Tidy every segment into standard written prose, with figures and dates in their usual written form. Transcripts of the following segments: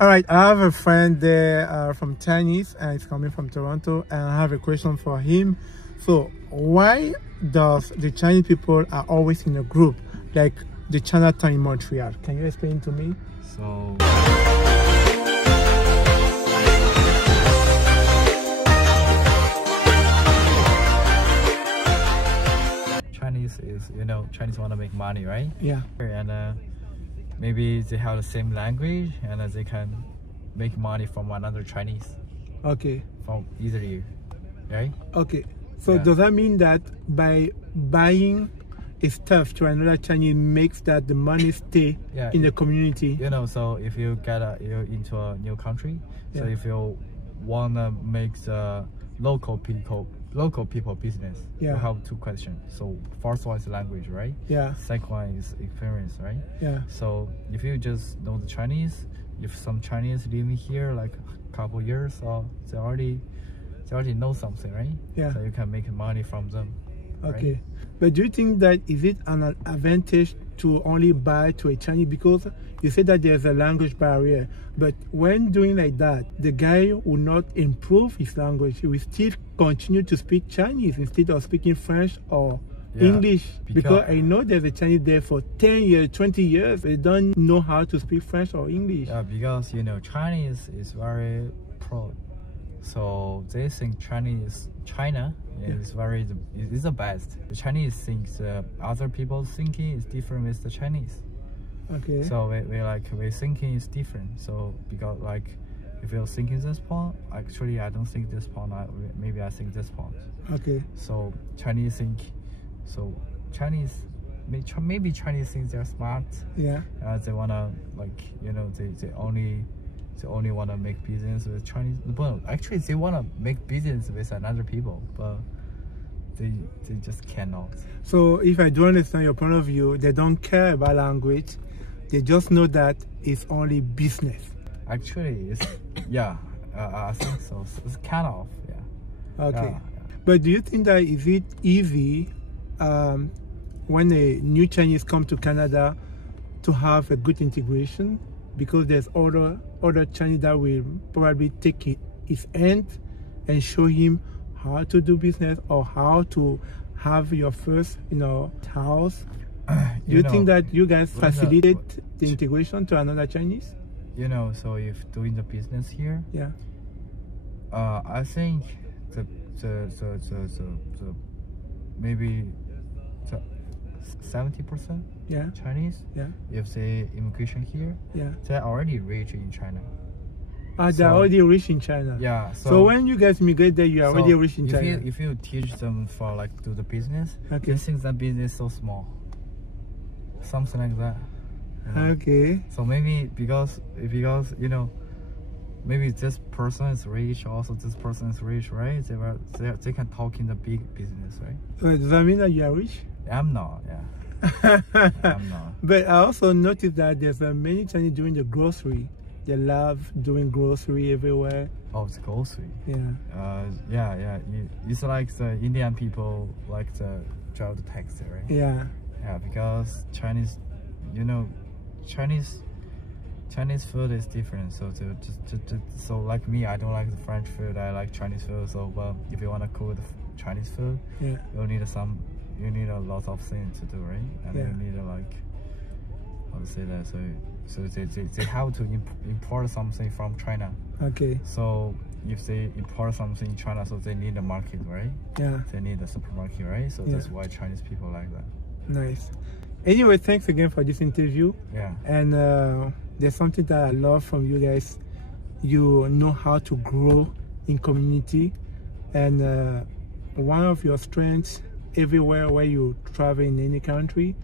All right, I have a friend there from Chinese, and he's coming from Toronto, and I have a question for him. So why does the Chinese people are always in a group, like the Chinatown in Montreal? Can you explain to me? So Chinese is, Chinese want to make money, right? Yeah. And maybe they have the same language, and they can make money from another Chinese. Okay. From easily, right? Okay. So does that mean that by buying a stuff to another Chinese makes that the money stay in the community? So if you get you're into a new country, so if you wanna make the local people business, you have two questions. So first one is language, right? Yeah. Second one is experience, right? Yeah. So if you just know the Chinese, if some Chinese living here like a couple years, or they already know something, right? Yeah. So you can make money from them. Okay. Right? But do you think that is it an advantage to only buy to a Chinese? Because you said that there's a language barrier, but when doing like that, the guy will not improve his language. He will still continue to speak Chinese instead of speaking French or English. Because I know there's a Chinese there for 10 years, 20 years. They don't know how to speak French or English. Yeah, because Chinese is very proud. So they think China is the best. The Chinese think other people's thinking is different with the Chinese. Okay. So we thinking is different. So because if you're thinking this point, actually I don't think this point. Maybe I think this point. Okay. So Chinese think. So maybe Chinese think they're smart. Yeah. They wanna they only want to make business with Chinese. Well, actually, they want to make business with another people, but they just cannot. So, if I do understand your point of view, they don't care about language. They just know that it's only business. Actually, it's I think so. It's kind of Okay. But do you think that is it easy when a new Chinese come to Canada to have a good integration? Because there's other Chinese that will probably take his hand and show him how to do business or how to have your first, house. Do you think that you guys facilitate the integration to another Chinese? So if doing the business here, I think the maybe 70% Chinese. If they immigration here, they're already rich in China. They're already rich in China. Yeah. So when you guys migrate there, you're already rich in China. If you teach them for do the business, they think that business is so small. Something like that. Okay. So maybe because maybe this person is rich, also this person is rich, right? They can talk in the big business, right? Does that mean that you are rich? I'm not. Yeah. I'm not. But I also noticed that there's many Chinese doing the grocery. They love doing grocery everywhere. Oh, it's grocery. Yeah. It's like the Indian people like to drive the taxi, right? Yeah. Yeah, because Chinese food is different. So like me, I don't like the French food. I like Chinese food. So if you want to cook the Chinese food, you need a lot of things to do, right? And you need how to say that? So they have to import something from China. Okay. So if they import something in China, so they need a market, right? Yeah. They need a supermarket, right? So that's why Chinese people like that. Nice. Anyway, thanks again for this interview. Yeah. And there's something that I love from you guys. You know how to grow in community, and one of your strengths everywhere where you travel in any country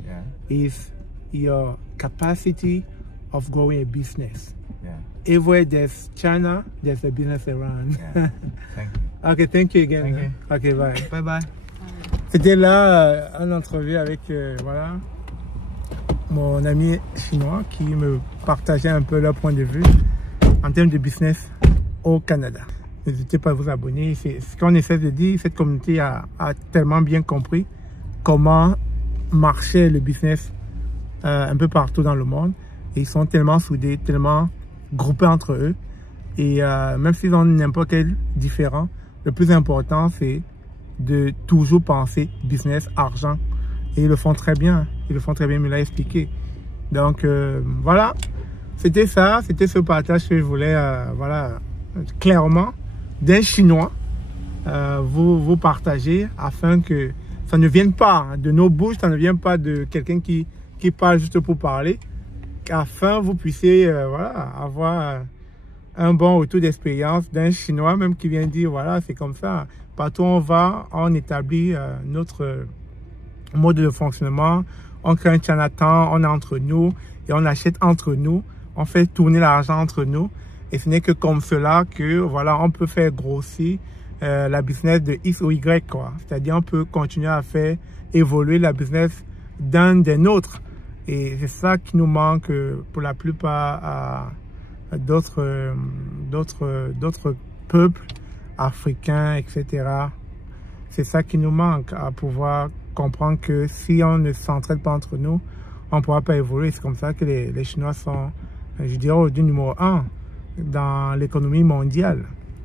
is your capacity of growing a business. Yeah. Everywhere there's China, there's a business around. Yeah. Thank you. Okay, thank you again. Thank you. Okay, bye. Bye bye. C'était là une entrevue avec mon ami chinois qui me partageait un peu leur point de vue en termes de business au Canada. N'hésitez pas à vous abonner. C'est ce qu'on essaie de dire. Cette communauté a tellement bien compris comment marchait le business un peu partout dans le monde. Et ils sont tellement soudés, tellement groupés entre eux. Et même s'ils ont n'importe quel différent, le plus important, c'est de toujours penser business, argent. Et ils le font très bien. Ils le font très bien, il me l'a expliqué. Donc, voilà. C'était ça. C'était ce partage que je voulais, voilà, clairement, d'un Chinois, vous partager afin que ça ne vienne pas de nos bouches, ça ne vienne pas de quelqu'un qui parle juste pour parler, afin que vous puissiez, voilà, avoir un bon retour d'expérience d'un Chinois même qui vient dire, voilà, c'est comme ça. Partout où on va, on établit notre mode de fonctionnement, on crée un channel tant, on est entre nous et on achète entre nous, on fait tourner l'argent entre nous et ce n'est que comme cela que voilà, on peut faire grossir la business de X ou Y, quoi. C'est-à-dire on peut continuer à faire évoluer la business d'un des nôtres et c'est ça qui nous manque pour la plupart à d'autres peuples africains, etc. C'est ça qui nous manque, à pouvoir comprendre que si on ne s'entraide pas entre nous, on ne pourra pas évoluer. C'est comme ça que les Chinois sont, je dirais, au numéro 1 dans l'économie mondiale.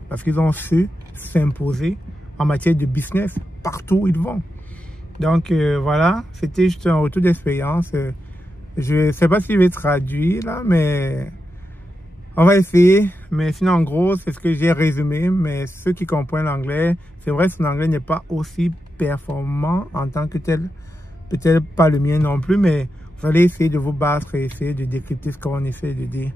Parce qu'ils ont su s'imposer en matière de business partout où ils vont. Donc voilà, c'était juste un retour d'expérience. Je ne sais pas si je vais traduire là, mais on va essayer. Mais sinon, en gros, c'est ce que j'ai résumé. Mais ceux qui comprennent l'anglais, c'est vrai, son anglais n'est pas aussi performant en tant que tel. Peut-être pas le mien non plus, mais vous allez essayer de vous battre et essayer de décrypter ce qu'on essaie de dire.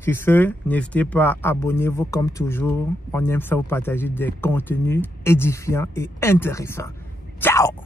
Sur ce, n'hésitez pas à abonnez-vous comme toujours. On aime ça vous partager des contenus édifiants et intéressants. Ciao!